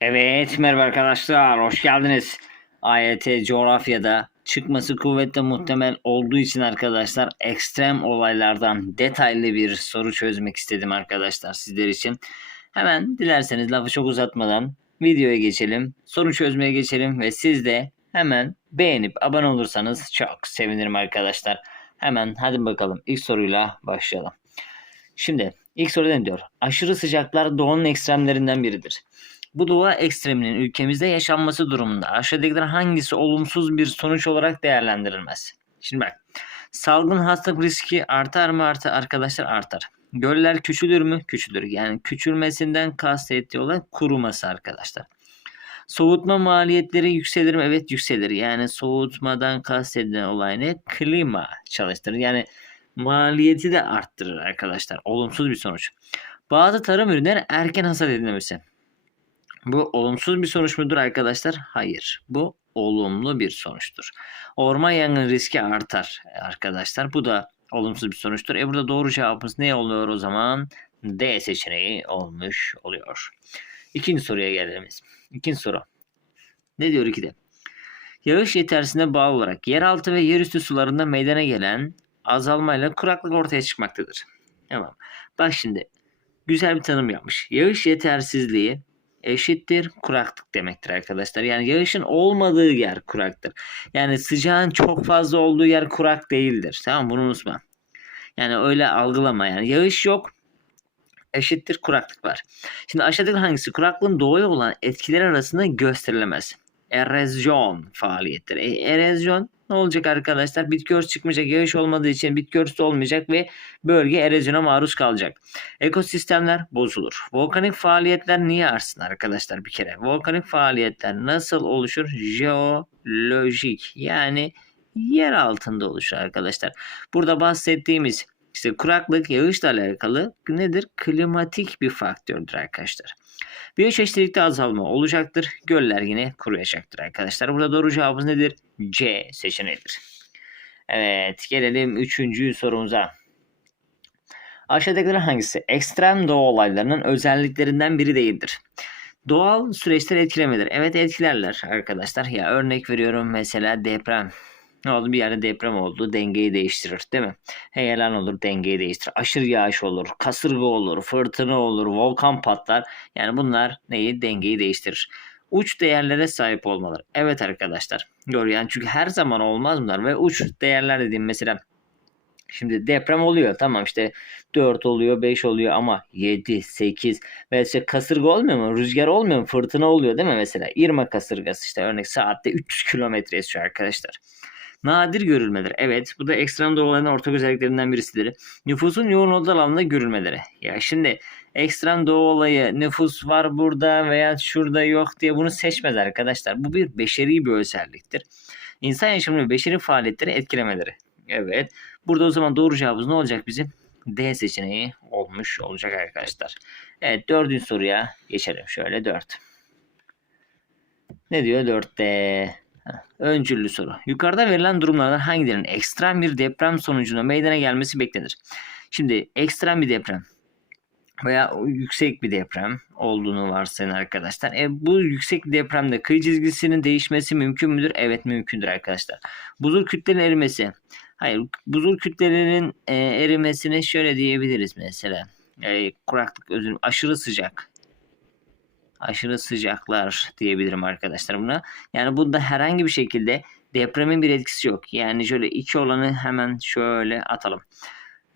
Evet merhaba arkadaşlar hoş geldiniz. AYT coğrafyada çıkması kuvvetle muhtemel olduğu için arkadaşlar ekstrem olaylardan detaylı bir soru çözmek istedim arkadaşlar sizler için. Hemen dilerseniz lafı çok uzatmadan videoya geçelim. Soru çözmeye geçelim ve siz de hemen beğenip abone olursanız çok sevinirim arkadaşlar. Hemen hadi bakalım ilk soruyla başlayalım. Şimdi ilk soru ne diyor? Aşırı sıcaklar doğanın ekstremlerinden biridir. Bu doğa ekstreminin ülkemizde yaşanması durumunda aşağıdakilerden hangisi olumsuz bir sonuç olarak değerlendirilmez? Şimdi bak. Salgın hastalık riski artar mı artar arkadaşlar artar. Göller küçülür mü? Küçülür. Yani küçülmesinden kastettiği olay kuruması arkadaşlar. Soğutma maliyetleri yükselir mi? Evet yükselir. Yani soğutmadan kastedilen olay ne? Klima çalıştırır. Yani maliyeti de arttırır arkadaşlar. Olumsuz bir sonuç. Bazı tarım ürünleri erken hasat edilmesi. Bu olumsuz bir sonuç mudur arkadaşlar? Hayır. Bu olumlu bir sonuçtur. Orman yangın riski artar arkadaşlar. Bu da olumsuz bir sonuçtur. E burada doğru cevabımız ne oluyor o zaman? D seçeneği olmuş oluyor. İkinci soruya gelelim. İkinci soru. Ne diyor ki de? Yağış yetersine bağlı olarak yeraltı ve yerüstü sularında meydana gelen azalmayla kuraklık ortaya çıkmaktadır. Tamam. Bak şimdi güzel bir tanım yapmış. Yağış yetersizliği eşittir kuraklık demektir arkadaşlar. Yani yağışın olmadığı yer kuraktır. Yani sıcağın çok fazla olduğu yer kurak değildir. Tamam bunu unutma. Yani öyle algılama yani. Yağış yok eşittir kuraklık var. Şimdi aşağıdaki hangisi kuraklığın doğaya olan etkileri arasında gösterilemez? Erozyon faaliyetleri. E, erozyon ne olacak arkadaşlar? Bitki çıkmayacak. Yağış olmadığı için bitki olmayacak ve bölge erozyona maruz kalacak. Ekosistemler bozulur. Volkanik faaliyetler niye artsın arkadaşlar bir kere? Volkanik faaliyetler nasıl oluşur? Jeolojik yani yer altında oluşur arkadaşlar. Burada bahsettiğimiz işte kuraklık, yağışla alakalı nedir? Klimatik bir faktördür arkadaşlar. Biyoçeşitlilikte azalma olacaktır. Göller yine kuruyacaktır arkadaşlar. Burada doğru cevabımız nedir? C seçeneğidir. Evet gelelim üçüncü sorumuza. Aşağıdakiler hangisi ekstrem doğa olaylarının özelliklerinden biri değildir? Doğal süreçler etkilemedir. Evet etkilerler arkadaşlar. Ya örnek veriyorum mesela deprem. Ne oldu? Bir yerde deprem oldu. Dengeyi değiştirir değil mi? Heyelan olur dengeyi değiştirir. Aşırı yağış olur. Kasırga olur. Fırtına olur. Volkan patlar. Yani bunlar neyi? Dengeyi değiştirir. Uç değerlere sahip olmaları. Evet arkadaşlar. Doğru yani çünkü her zaman olmaz bunlar. Ve uç değerler dediğim mesela Şimdi deprem oluyor tamam işte 4 oluyor 5 oluyor ama 7 8 ve işte kasırga olmuyor mu rüzgar olmuyor mu fırtına oluyor değil mi mesela Irma kasırgası işte örnek saatte 300 kilometre esiyor arkadaşlar. Nadir görülmeleri. Evet bu da ekstrem doğaların ortak özelliklerinden birisidir. Nüfusun yoğun olduğu alanda görülmeleri. Ya şimdi ekstrem doğu olayı nüfus var burada veya şurada yok diye bunu seçmez arkadaşlar. Bu bir beşeri bir özelliktir. İnsan yaşamını beşeri faaliyetleri etkilemeleri. Evet. Burada o zaman doğru cevabımız ne olacak bizim? D seçeneği olmuş olacak arkadaşlar. Evet dördüncü soruya geçelim. Şöyle dört. Ne diyor dörtte? Öncüllü soru. Yukarıda verilen durumlardan hangilerinin ekstrem bir deprem sonucunda meydana gelmesi beklenir? Şimdi ekstrem bir deprem veya yüksek bir deprem olduğunu varsayın arkadaşlar. E, bu yüksek depremde kıyı çizgisinin değişmesi mümkün müdür? Evet mümkündür arkadaşlar. Buzul kütlenin erimesi. Hayır buzul kütlelerinin e, erimesine şöyle diyebiliriz mesela. E, kuraklık özür aşırı sıcak. Aşırı sıcaklar diyebilirim arkadaşlar buna. Yani bunda herhangi bir şekilde depremin bir etkisi yok. Yani şöyle iki olanı hemen şöyle atalım.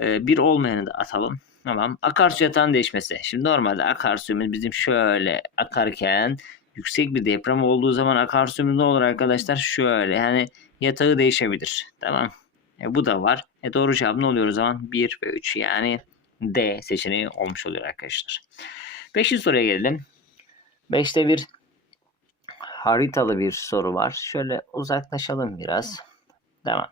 E, bir olmayanı da atalım. Tamam. Akarsu yatağın değişmesi. Şimdi normalde akarsuyumuz bizim şöyle akarken yüksek bir deprem olduğu zaman akarsuyumuz ne olur arkadaşlar? Şöyle yani yatağı değişebilir. Tamam. E, bu da var. E, doğru cevap ne oluyor o zaman? 1 ve 3 yani D seçeneği olmuş oluyor arkadaşlar. Beşinci soruya gelelim. Beşte bir haritalı bir soru var. Şöyle uzaklaşalım biraz. Tamam.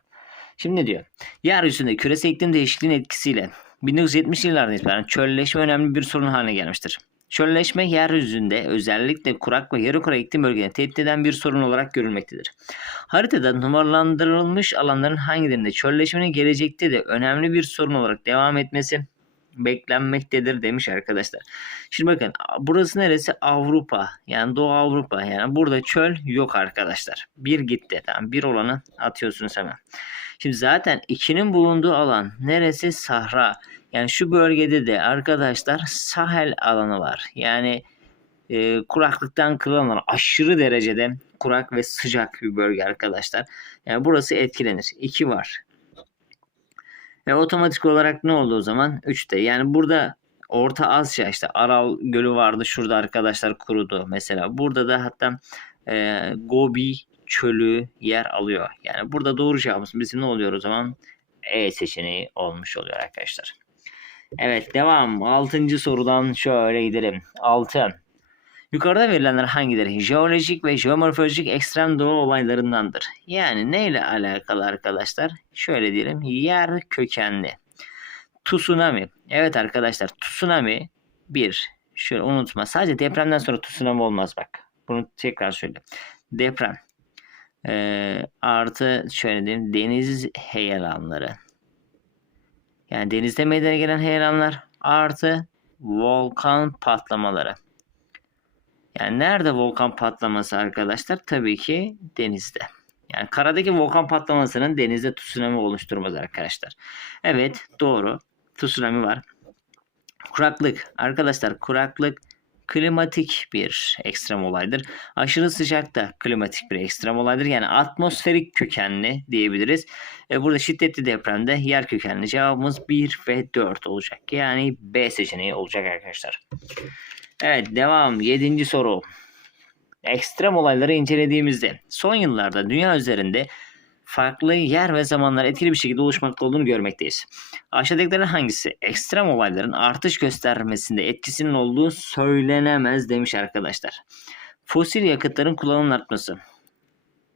Şimdi diyor? Yeryüzünde küresel iklim değişikliğinin etkisiyle 1970 yıllardan itibaren çölleşme önemli bir sorun haline gelmiştir. Çölleşme yeryüzünde özellikle kurak ve yarı kurak iklim bölgelerine tehdit eden bir sorun olarak görülmektedir. Haritada numaralandırılmış alanların hangilerinde çölleşmenin gelecekte de önemli bir sorun olarak devam etmesi beklenmektedir demiş arkadaşlar. Şimdi bakın burası neresi? Avrupa. Yani Doğu Avrupa. Yani burada çöl yok arkadaşlar. Bir gitti. Tamam bir olanı atıyorsunuz hemen. Şimdi zaten ikinin bulunduğu alan neresi? Sahra. Yani şu bölgede de arkadaşlar Sahel alanı var. Yani e, kuraklıktan kırılan aşırı derecede kurak ve sıcak bir bölge arkadaşlar. Yani burası etkilenir. 2 var. Ve otomatik olarak ne oldu o zaman? 3'te. Yani burada Orta Asya işte Aral Gölü vardı. Şurada arkadaşlar kurudu mesela. Burada da hatta e, Gobi çölü yer alıyor. Yani burada doğru cevabımız bizim ne oluyor o zaman? E seçeneği olmuş oluyor arkadaşlar. Evet devam. 6. sorudan şöyle gidelim. 6. Yukarıda verilenler hangileri? Jeolojik ve jeomorfolojik ekstrem doğa olaylarındandır. Yani neyle alakalı arkadaşlar? Şöyle diyelim. Yer kökenli. Tsunami. Evet arkadaşlar tsunami bir. Şöyle unutma. Sadece depremden sonra tsunami olmaz bak. Bunu tekrar söyle. Deprem. Ee, artı şöyle diyeyim. Deniz heyelanları. Yani denizde meydana gelen heyelanlar artı volkan patlamaları. Yani nerede volkan patlaması arkadaşlar? Tabii ki denizde. Yani karadaki volkan patlamasının denizde tsunami oluşturmaz arkadaşlar. Evet doğru. Tsunami var. Kuraklık. Arkadaşlar kuraklık klimatik bir ekstrem olaydır. Aşırı sıcak da klimatik bir ekstrem olaydır. Yani atmosferik kökenli diyebiliriz. E, burada şiddetli depremde yer kökenli cevabımız 1 ve 4 olacak. Yani B seçeneği olacak arkadaşlar. Evet devam. Yedinci soru. Ekstrem olayları incelediğimizde son yıllarda dünya üzerinde farklı yer ve zamanlar etkili bir şekilde oluşmakta olduğunu görmekteyiz. Aşağıdakilerin hangisi ekstrem olayların artış göstermesinde etkisinin olduğu söylenemez demiş arkadaşlar. Fosil yakıtların kullanım artması.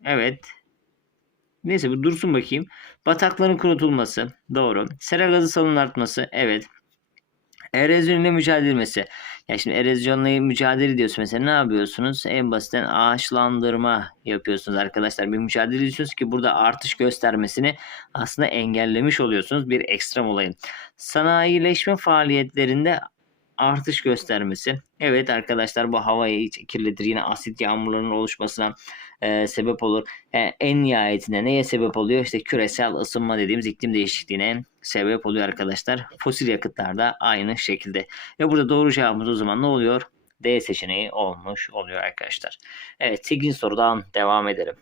Evet. Neyse bu dursun bakayım. Batakların kurutulması. Doğru. Sera gazı salınım artması. Evet. Erozyonla mücadele edilmesi. Ya şimdi erozyonla mücadele ediyorsunuz. Mesela ne yapıyorsunuz? En basitten ağaçlandırma yapıyorsunuz arkadaşlar. Bir mücadele ediyorsunuz ki burada artış göstermesini aslında engellemiş oluyorsunuz bir ekstrem olayın. Sanayileşme faaliyetlerinde artış göstermesi. Evet arkadaşlar bu havayı kirletir. Yine asit yağmurlarının oluşmasına e, sebep olur. E, en nihayetinde neye sebep oluyor? İşte küresel ısınma dediğimiz iklim değişikliğine sebep oluyor arkadaşlar. Fosil yakıtlarda aynı şekilde. Ve burada doğru cevabımız o zaman ne oluyor? D seçeneği olmuş oluyor arkadaşlar. Evet 8. sorudan devam edelim.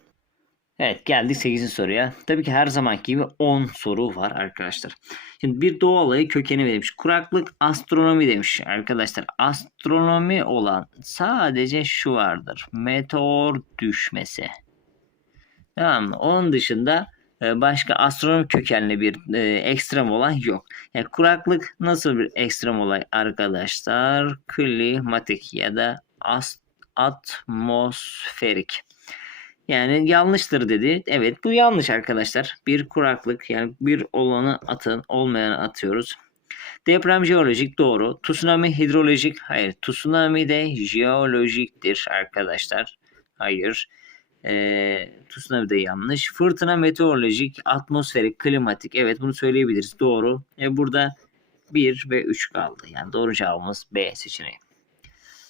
Evet geldik 8. soruya. Tabii ki her zaman gibi 10 soru var arkadaşlar. Şimdi bir doğa olayı kökeni verilmiş. Kuraklık astronomi demiş arkadaşlar. Astronomi olan sadece şu vardır. Meteor düşmesi. Tamam mı? Onun dışında e, başka astronomi kökenli bir e, ekstrem olay yok. Yani kuraklık nasıl bir ekstrem olay arkadaşlar? Klimatik ya da atmosferik. Yani yanlıştır dedi. Evet bu yanlış arkadaşlar. Bir kuraklık yani bir olanı atın olmayanı atıyoruz. Deprem jeolojik doğru. Tsunami hidrolojik hayır. Tsunami de jeolojiktir arkadaşlar. Hayır. E, tsunami de yanlış. Fırtına meteorolojik, atmosferik, klimatik. Evet bunu söyleyebiliriz. Doğru. E, burada 1 ve 3 kaldı. Yani doğru cevabımız B seçeneği.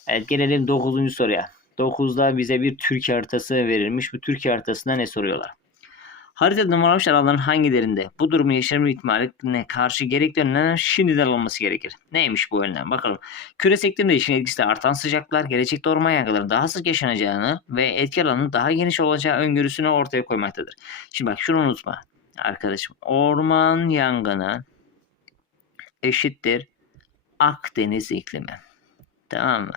Evet gelelim 9. soruya. 9'da bize bir Türkiye haritası verilmiş. Bu Türkiye haritasında ne soruyorlar? Haritada numaralanmış alanların hangilerinde bu durumu yaşanma ihtimaline karşı gerekli önlemler şimdiden alınması gerekir. Neymiş bu önlem? Bakalım. Küresel iklim değişikliğinin etkisiyle artan sıcaklar, gelecekte orman yangınları daha sık yaşanacağını ve etki alanının daha geniş olacağı öngörüsünü ortaya koymaktadır. Şimdi bak şunu unutma arkadaşım. Orman yangını eşittir Akdeniz iklimi. Tamam mı?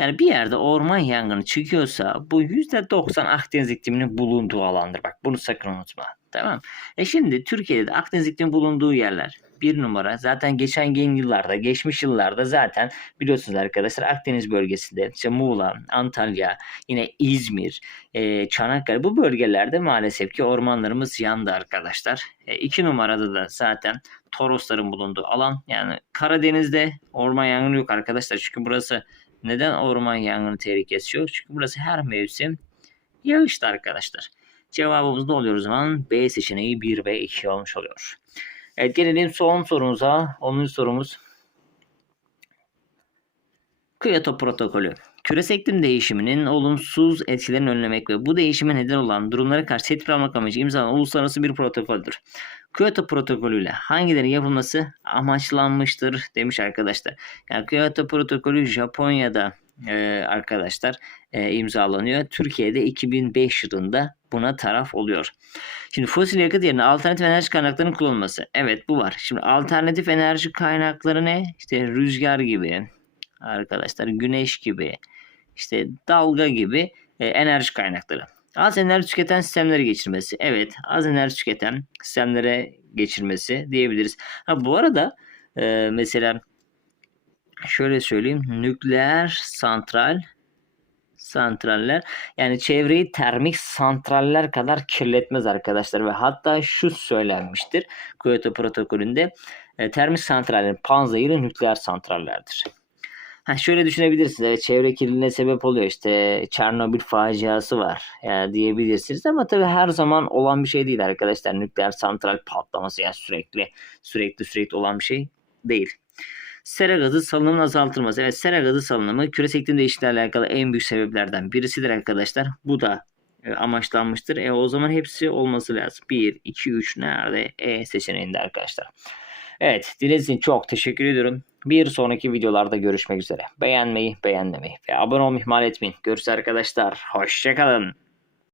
Yani bir yerde orman yangını çıkıyorsa bu %90 Akdeniz ikliminin bulunduğu alandır. Bak bunu sakın unutma. Tamam. E şimdi Türkiye'de de Akdeniz ikliminin bulunduğu yerler bir numara. Zaten geçen yıllarda, geçmiş yıllarda zaten biliyorsunuz arkadaşlar Akdeniz bölgesinde işte Muğla, Antalya, yine İzmir, e, Çanakkale bu bölgelerde maalesef ki ormanlarımız yandı arkadaşlar. E, iki numarada da zaten Torosların bulunduğu alan. Yani Karadeniz'de orman yangını yok arkadaşlar. Çünkü burası neden orman yangını tehlikesi yok? Çünkü burası her mevsim yağışlı arkadaşlar. Cevabımız ne oluyor o zaman? B seçeneği 1 ve 2 olmuş oluyor. Evet gelelim son sorumuza. 10. sorumuz. Kyoto protokolü Küresel iklim değişiminin olumsuz etkilerini önlemek ve bu değişime neden olan durumlara karşı tedbir almak amacı imzalanan uluslararası bir protokoldür. Kyoto protokolü ile hangilerinin yapılması amaçlanmıştır demiş arkadaşlar. Yani Kyoto protokolü Japonya'da e, arkadaşlar e, imzalanıyor. Türkiye'de 2005 yılında buna taraf oluyor. Şimdi fosil yakıt yerine alternatif enerji kaynaklarının kullanılması. Evet bu var. Şimdi alternatif enerji kaynakları ne? İşte rüzgar gibi arkadaşlar, güneş gibi, işte dalga gibi e, enerji kaynakları. Az enerji tüketen sistemlere geçirmesi. Evet, az enerji tüketen sistemlere geçirmesi diyebiliriz. Ha bu arada e, mesela şöyle söyleyeyim. Nükleer santral santraller yani çevreyi termik santraller kadar kirletmez arkadaşlar ve hatta şu söylenmiştir Kyoto protokolünde e, termik santrallerin panzehiri nükleer santrallerdir. Ha şöyle düşünebilirsiniz. Evet çevre kirliliğine sebep oluyor. İşte Çernobil faciası var yani diyebilirsiniz ama tabii her zaman olan bir şey değil arkadaşlar. Nükleer santral patlaması yani sürekli sürekli sürekli olan bir şey değil. Sera gazı salınımının azaltılması. Evet sera gazı salınımı küresel iklim değişikliğiyle alakalı en büyük sebeplerden birisidir arkadaşlar. Bu da e, amaçlanmıştır. E o zaman hepsi olması lazım. 1, 2, 3 nerede? E seçeneğinde arkadaşlar. Evet dinlediğiniz için çok teşekkür ediyorum. Bir sonraki videolarda görüşmek üzere. Beğenmeyi, beğenmemeyi ve abone olmayı ihmal etmeyin. Görüşürüz arkadaşlar. Hoşçakalın.